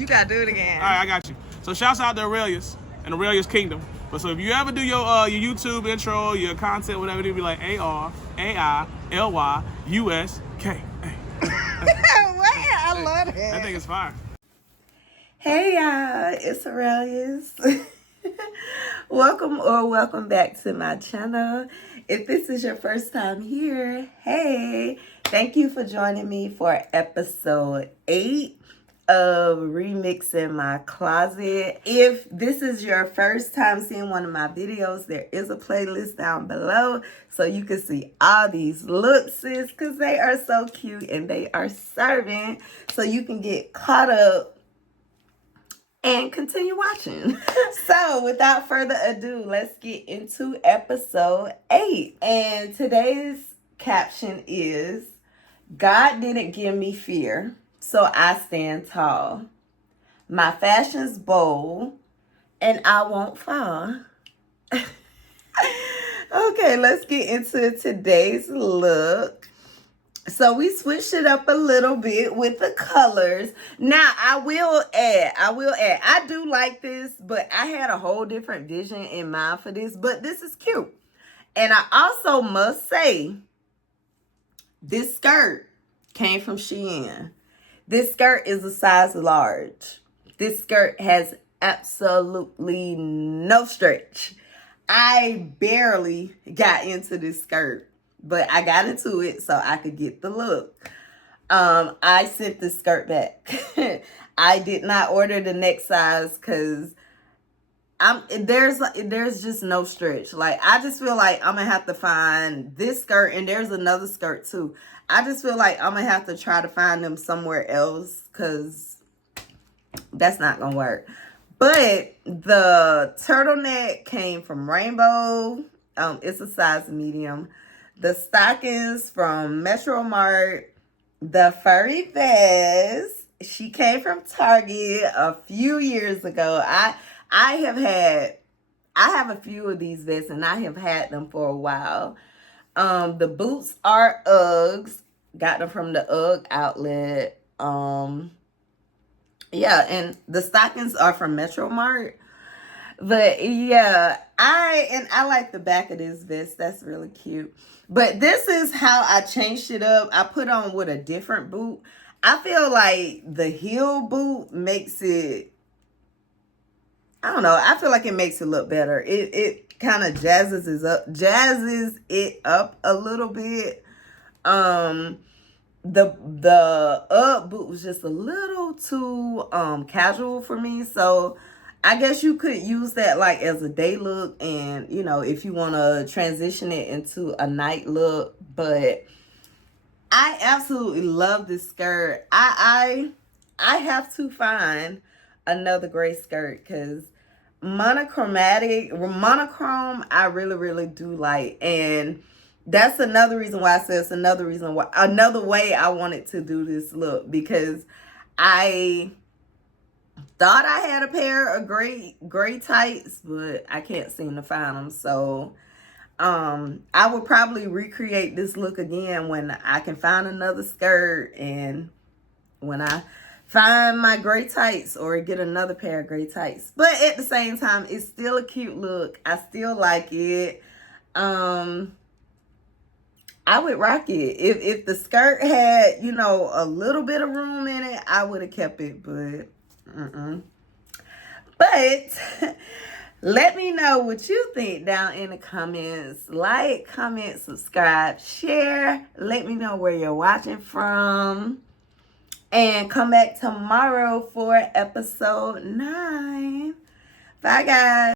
You gotta do it again. All right, I got you. So shouts out to Arailyus and Arailyus Kingdom. But so if you ever do your YouTube intro, your content, whatever, it'll be like ARAILYUSK. I love that. That thing is fire. Hey y'all, it's Arailyus. Welcome back to my channel. If this is your first time here, hey, thank you for joining me for episode 8 of Remixing My Closet. If this is your first time seeing one of my videos, there is a playlist down below so you can see all these looks, because they are so cute and they are serving, so you can get caught up and continue watching. So without further ado, let's get into episode 8. And today's caption is, God didn't give me fear, so I stand tall. My fashion's bold, and I won't fall. Okay, let's get into today's look. So we switched it up a little bit with the colors. Now, I will add, I do like this, but I had a whole different vision in mind for this, but this is cute. And I also must say, this skirt came from Shein. This skirt is a size large. This skirt has absolutely no stretch. I barely got into this skirt, but I got into it so I could get the look. I sent this skirt back. I did not order the next size because there's just no stretch. Like, I just feel like I'm gonna have to find this skirt, and there's another skirt too. I just feel like I'm gonna have to try to find them somewhere else because that's not gonna work. But the turtleneck came from Rainbow. It's a size medium. The stockings from Metro Mart. The furry vest, she came from Target a few years ago. I have a few of these vests, and I have had them for a while. The boots are Uggs. Got them from the Ugg outlet. Yeah, and the stockings are from Metro Mart. But yeah, I like the back of this vest. That's really cute. But this is how I changed it up. I put on with a different boot. I feel like the heel boot makes it, I don't know, I feel like it makes it look better. It kind of jazzes it up a little bit. The up boot was just a little too casual for me, so I guess you could use that like as a day look, and you know, if you want to transition it into a night look. But I absolutely love this skirt. I have to find another gray skirt because monochrome I really do like, and that's another reason why I said it's another way I wanted to do this look, because I thought I had a pair of gray tights, but I can't seem to find them. So I would probably recreate this look again when I can find another skirt, and when I find my gray tights, or get another pair of gray tights. But at the same time, it's still a cute look. I still like it. I would rock it. If the skirt had, you know, a little bit of room in it, I would have kept it, but But let me know what you think down in the comments. Like, comment, subscribe, share. Let me know where you're watching from. And come back tomorrow for episode 9. Bye, guys.